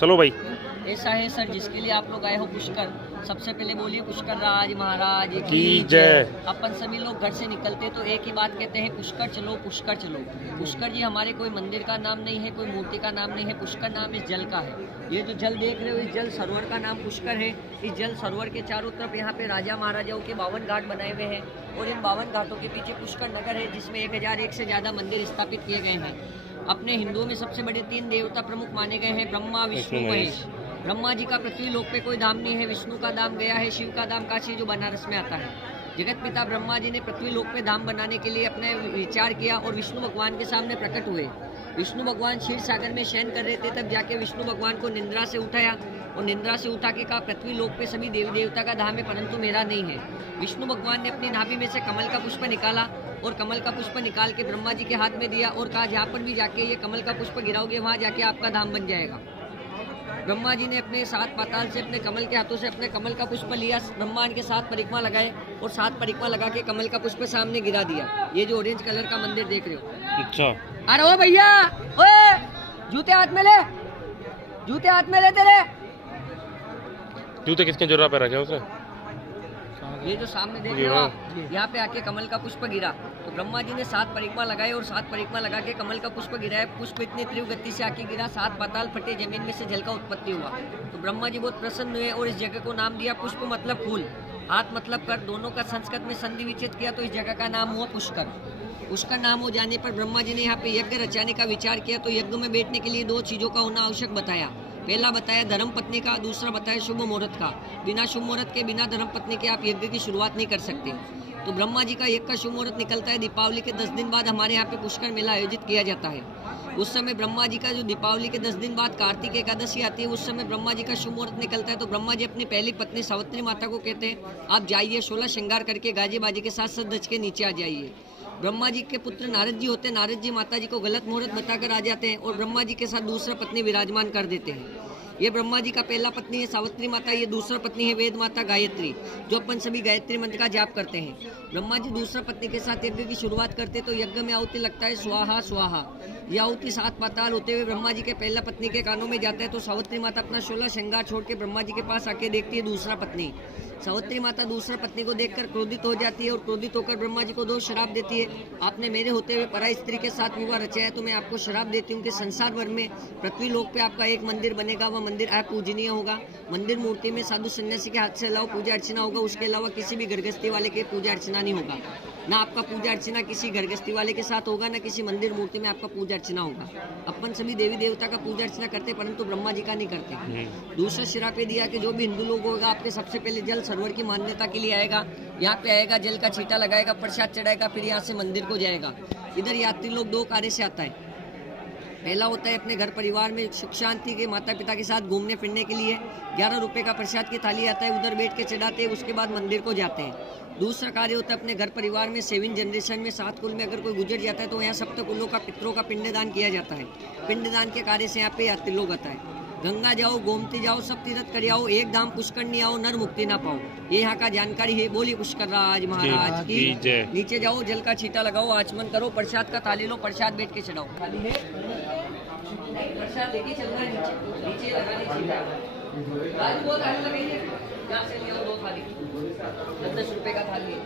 चलो भाई। ऐसा है सर, जिसके लिए आप लोग आए हो पुष्कर, सबसे पहले बोलिए पुष्कर राज महाराज की जय। अपन सभी लोग घर से निकलते तो एक ही बात कहते हैं, पुष्कर चलो पुष्कर चलो। पुष्कर जी हमारे कोई मंदिर का नाम नहीं है, कोई मूर्ति का नाम नहीं है, पुष्कर नाम इस जल का है। ये जो जल देख रहे हो, इस जल सरोवर का नाम पुष्कर है। इस जल सरोवर के चारों तरफ यहाँ पे राजा महाराजाओं के 52 घाट बनाए हुए हैं और इन 52 घाटों के पीछे पुष्कर नगर है, जिसमें 1001 से ज़्यादा मंदिर स्थापित किए गए हैं। अपने हिंदुओं में सबसे बड़े 3 देवता प्रमुख माने गए हैं, ब्रह्मा विष्णु महेश। ब्रह्मा जी का पृथ्वी लोक पे कोई धाम नहीं है, विष्णु का धाम गया है, शिव का धाम काशी जो बनारस में आता है। जगत पिता ब्रह्मा जी ने पृथ्वी लोक पे धाम बनाने के लिए अपने विचार किया और विष्णु भगवान के सामने प्रकट हुए। विष्णु भगवान क्षीर सागर में शयन कर रहे थे, तब जाके विष्णु भगवान को निंद्रा से उठाया और निंद्रा से उठा के कहा, पृथ्वी लोक पे सभी देवी देवता का धाम है, परंतु मेरा नहीं है। विष्णु भगवान ने अपनी नाभि में से कमल का पुष्प निकाला और कमल का पुष्प निकाल के ब्रह्मा जी के हाथ में दिया और कहा, जहाँ पर भी जाके ये कमल का पुष्प गिराओगे वहाँ जाके आपका धाम बन जाएगा। ब्रह्मा जी ने अपने 7 पाताल से अपने कमल के हाथों से अपने कमल का पुष्प लिया, ब्रह्मांड के 7 परिक्रमा लगाए और 7 परिक्रमा लगा के कमल का पुष्प सामने गिरा दिया। ये जो ऑरेंज कलर का मंदिर देख रहे हो। अच्छा। अरे ओ भैया, ओए जूते हाथ में ले, जूते हाथ में ले तेरे। जूते किसके जोरा पे रखे उसे? ये जो सामने देख रहे हो आप, यहाँ पे आके कमल का पुष्प गिरा तो ब्रह्मा जी ने 7 परिक्रमा लगाए और 7 परिक्रमा लगा के कमल का पुष्प गिराया। पुष्प इतनी तीव्र गति से आके गिरा, 7 पाताल फटे, जमीन में से जल का उत्पत्ति हुआ। तो ब्रह्मा जी बहुत प्रसन्न हुए और इस जगह को नाम दिया पुष्प मतलब फूल, हाथ मतलब कर, दोनों का संस्कृत में संधि विच्छेद किया तो इस जगह का नाम हुआ पुष्कर। पुष्कर नाम हो जाने पर ब्रह्मा जी ने यहाँ पे यज्ञ रचाने का विचार किया तो यज्ञ में बैठने के लिए 2 चीजों का होना आवश्यक बताया। पहला बताया धर्म पत्नी का, दूसरा बताया शुभ मुहूर्त का। बिना शुभ मुहूर्त के, बिना धर्म पत्नी के आप यज्ञ की शुरुआत नहीं कर सकते। तो ब्रह्मा जी का यज्ञ का शुभ मुहूर्त निकलता है दीपावली के 10 दिन बाद हमारे यहाँ पे पुष्कर मेला आयोजित किया जाता है। उस समय ब्रह्मा जी का जो दीपावली के 10 दिन बाद कार्तिक एकादशी आती है, उस समय ब्रह्मा जी का शुभ मुहूर्त निकलता है। तो ब्रह्मा जी अपनी पहली पत्नी सावित्री माता को कहते हैं, आप जाइए 16 श्रृंगार करके गाजे बाजे के साथ सज धज के नीचे आ जाइए। ब्रह्मा जी के पुत्र नारद जी होते हैं, नारद जी माता जी को गलत मुहूर्त बताकर आ जाते हैं और ब्रह्मा जी के साथ दूसरा पत्नी विराजमान कर देते हैं। ये ब्रह्मा जी का पहला पत्नी है सावित्री माता, ये दूसरा पत्नी है वेद माता गायत्री, जो अपन सभी गायत्री मंत्र का जाप करते हैं। ब्रह्मा जी दूसरा पत्नी के साथ यज्ञ की शुरुआत करते तो यज्ञ में आहुति लगता है स्वाहा स्वाहा। ये आहुति 7 पाताल होते हुए ब्रह्मा जी के पहला पत्नी के कानों में जाता है। तो सावित्री माता अपना 16 श्रृंगार छोड़ के ब्रह्मा जी के पास आके देखती है दूसरा पत्नी। सावित्री माता दूसरा पत्नी को देखकर क्रोधित हो जाती है और क्रोधित होकर ब्रह्मा जी को 2 श्राप देती है। आपने मेरे होते हुए पराई स्त्री के साथ विवाह रचा है, तो मैं आपको श्राप देती हूँ कि संसार भर में पृथ्वी लोक पे आपका एक मंदिर बनेगा, वह मंदिर अपूजनीय होगा। मंदिर मूर्ति में साधु सन्यासी के हाथ से अलावा पूजा अर्चना होगा, उसके अलावा किसी भी गृहस्थी वाले के पूजा अर्चना नहीं होगा। ना आपका पूजा अर्चना किसी गृहस्थी वाले के साथ होगा, ना किसी मंदिर मूर्ति में आपका पूजा अर्चना होगा। अपन सभी देवी देवता का पूजा अर्चना करते, परंतु ब्रह्मा जी का नहीं करते। दूसरा श्राप ये दिया कि जो भी हिंदू लोग होगा, आपके सबसे पहले जल सरोवर की मान्यता के लिए आएगा, यहाँ पे आएगा, जल का छींटा लगाएगा, प्रसाद चढ़ाएगा, फिर यहाँ से मंदिर को जाएगा। इधर यात्री लोग 2 कार्य से आता है। पहला होता है अपने घर परिवार में सुख शांति के माता पिता के साथ घूमने फिरने के लिए 11 रुपए का प्रसाद की थाली आता है, उधर बैठ के चढ़ाते हैं, उसके बाद मंदिर को जाते हैं। दूसरा कार्य होता है अपने घर परिवार में 7 जनरेशन में 7 कुल में अगर कोई गुजर जाता है तो यहाँ सप्त कुलों का पितरों का पिंडदान किया जाता है। पिंडदान के कार्य से यहाँ पे यात्री लोग आता है। गंगा जाओ, गोमती जाओ, सब तीर्थ कर आओ, एक धाम पुष्कर नहीं आओ, नर मुक्ति ना पाओ, ये यहाँ का जानकारी है। बोली पुष्कर राज महाराज की। नीचे जाओ, जल का छींटा लगाओ, आचमन करो, प्रसाद का थाली लो, प्रसाद बैठ के चढ़ाओ। थाली है, प्रसाद लेके चलना है, नीचे लगाने छींटा। आज 2 थाली लगाइए, यहाँ से ले आओ 2 थाली, 10 रुपए का थाली है।